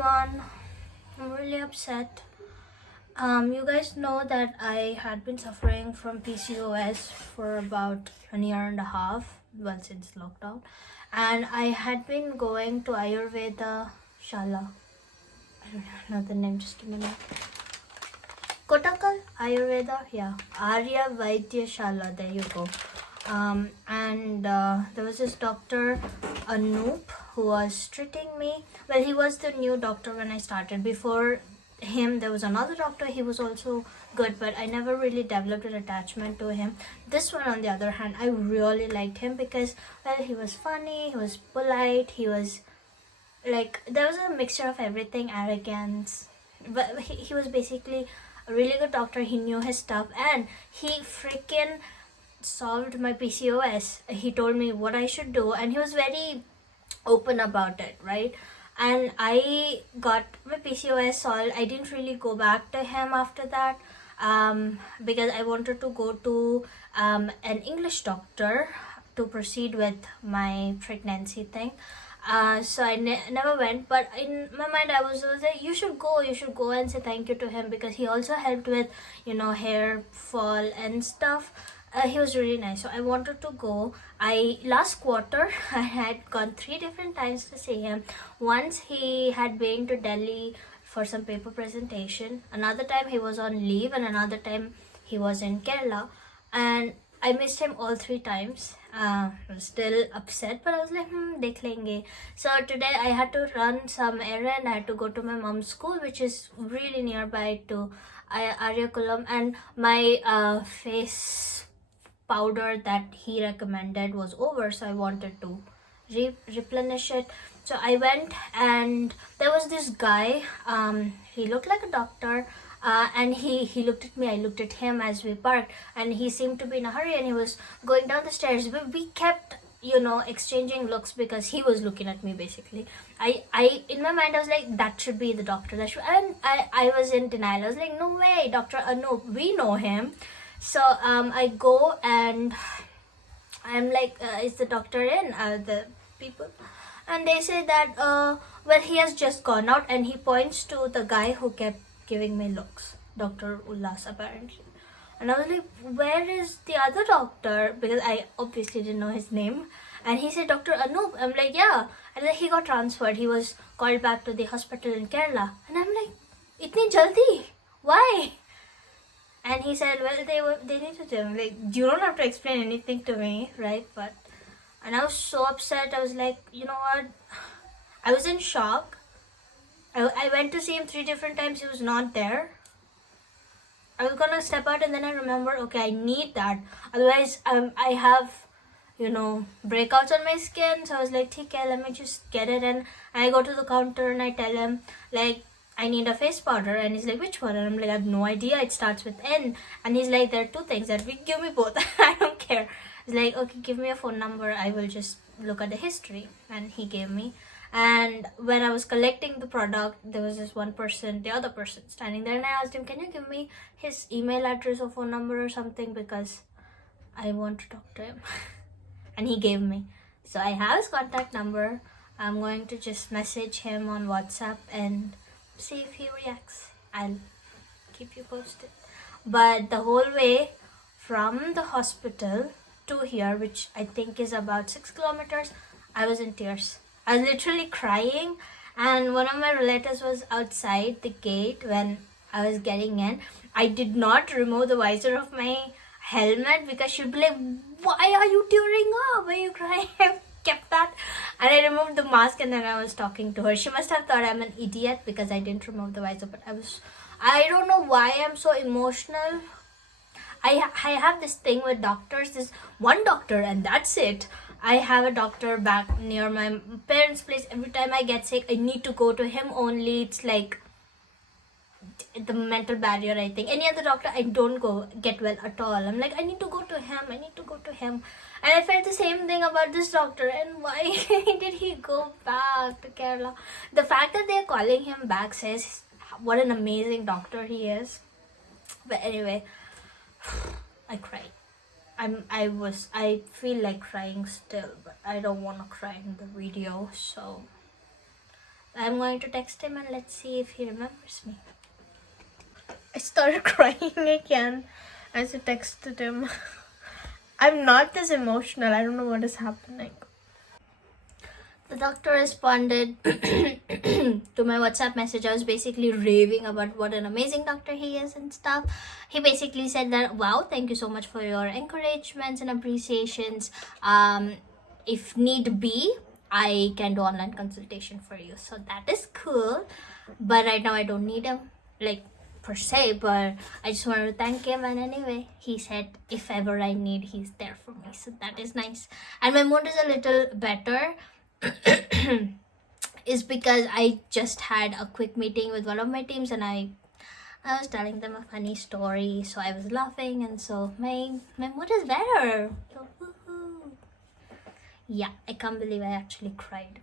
everyone. I'm really upset. You guys know that I had been suffering from PCOS for about a year and a half, well, since lockdown, and I had been going to Ayurveda Shala. I don't know the name, just a minute. Kotakal Ayurveda, yeah, Arya Vaidya Shala. There you go. And there was this doctor, Anoop, who was treating me. Well, he was the new doctor when I started. Before him, there was another doctor. He was also good, but I never really developed an attachment to him. This one, on the other hand, I really liked him because, well, he was funny, he was polite, he was like, there was a mixture of everything, arrogance, but he was basically a really good doctor. He knew his stuff, and he freaking solved my PCOS. He told me what I should do, and he was very open about it, right? And I got my PCOS solved. I didn't really go back to him after that, because I wanted to go to an English doctor to proceed with my pregnancy thing. So I never went, but in my mind I was like, you should go and say thank you to him, because he also helped with, hair fall and stuff. He was really nice, so I wanted to go. Last quarter I had gone 3 different times to see him. Once he had been to Delhi for some paper presentation, another time he was on leave, and another time he was in Kerala, and I missed him all 3 times. I was still upset, but I was like, dekh lenge. So today I had to run some errand. I had to go to my mom's school, which is really nearby to Aryakulam, and my face powder that he recommended was over, so I wanted to replenish it. So I went, and there was this guy. He looked like a doctor, and he looked at me, I looked at him as we parked, and he seemed to be in a hurry, and he was going down the stairs. We kept exchanging looks, because he was looking at me basically. I in my mind I was like, that should be the doctor, and I was in denial. I was like, no way, Dr. Anoop, we know him. So I go, and I'm like, is the doctor in? The people, and they say that well, he has just gone out, and he points to the guy who kept giving me looks, Dr. Ullas apparently. And I was like, where is the other doctor? Because I obviously didn't know his name. And he said, Dr. Anoop. I'm like, yeah. And then he got transferred. He was called back to the hospital in Kerala. And I'm like, itni jaldi? Why? And he said, well, they needed him. Like, you don't have to explain anything to me, right? And I was so upset. I was like, you know what? I was in shock. I went to see him 3 different times. He was not there. I was gonna step out, and then I remembered, okay, I need that. Otherwise, I have, breakouts on my skin. So I was like, okay, let me just get it. And I go to the counter, and I tell him, like, I need a face powder. And he's like, which one? And I'm like, I have no idea. It starts with N. And he's like, there are 2 things. That we give me both. I don't care. He's like, okay, give me a phone number. I will just look at the history. And he gave me. And when I was collecting the product, there was this one person, the other person standing there, and I asked him, can you give me his email address or phone number or something, because I want to talk to him. And he gave me. So I have his contact number. I'm going to just message him on WhatsApp and see if he reacts. I'll keep you posted. But the whole way from the hospital to here, which I think is about 6 kilometers, I was in tears. I was literally crying, and one of my relatives was outside the gate when I was getting in. I did not remove the visor of my helmet, because she'd be like, why are you tearing up? Why are you crying? I kept that, and I removed the mask, and then I was talking to her. She must have thought I'm an idiot because I didn't remove the visor, but I don't know why I'm so emotional. I have this thing with doctors, this one doctor, and that's it. I have a doctor back near my parents' place. Every time I get sick, I need to go to him only. It's like the mental barrier, I think. Any other doctor, I don't get well at all. I'm like, I need to go to him. And I felt the same thing about this doctor. And why did he go back to Kerala? The fact that they're calling him back says what an amazing doctor he is. But anyway, I cried. I feel like crying still, but I don't want to cry in the video, so I'm going to text him and let's see if he remembers me. I started crying again as I texted him. I'm not this emotional. I don't know what is happening. The doctor responded to my WhatsApp message. I was basically raving about what an amazing doctor he is and stuff. He basically said that, wow, thank you so much for your encouragements and appreciations. If need be, I can do online consultation for you. So that is cool. But right now I don't need him, like, per se, but I just wanted to thank him. And anyway, he said if ever I need, he's there for me. So that is nice. And my mood is a little better. Is because I just had a quick meeting with one of my teams and I was telling them a funny story, so I was laughing, and so my mood is better. So, woohoo. Yeah, I can't believe I actually cried.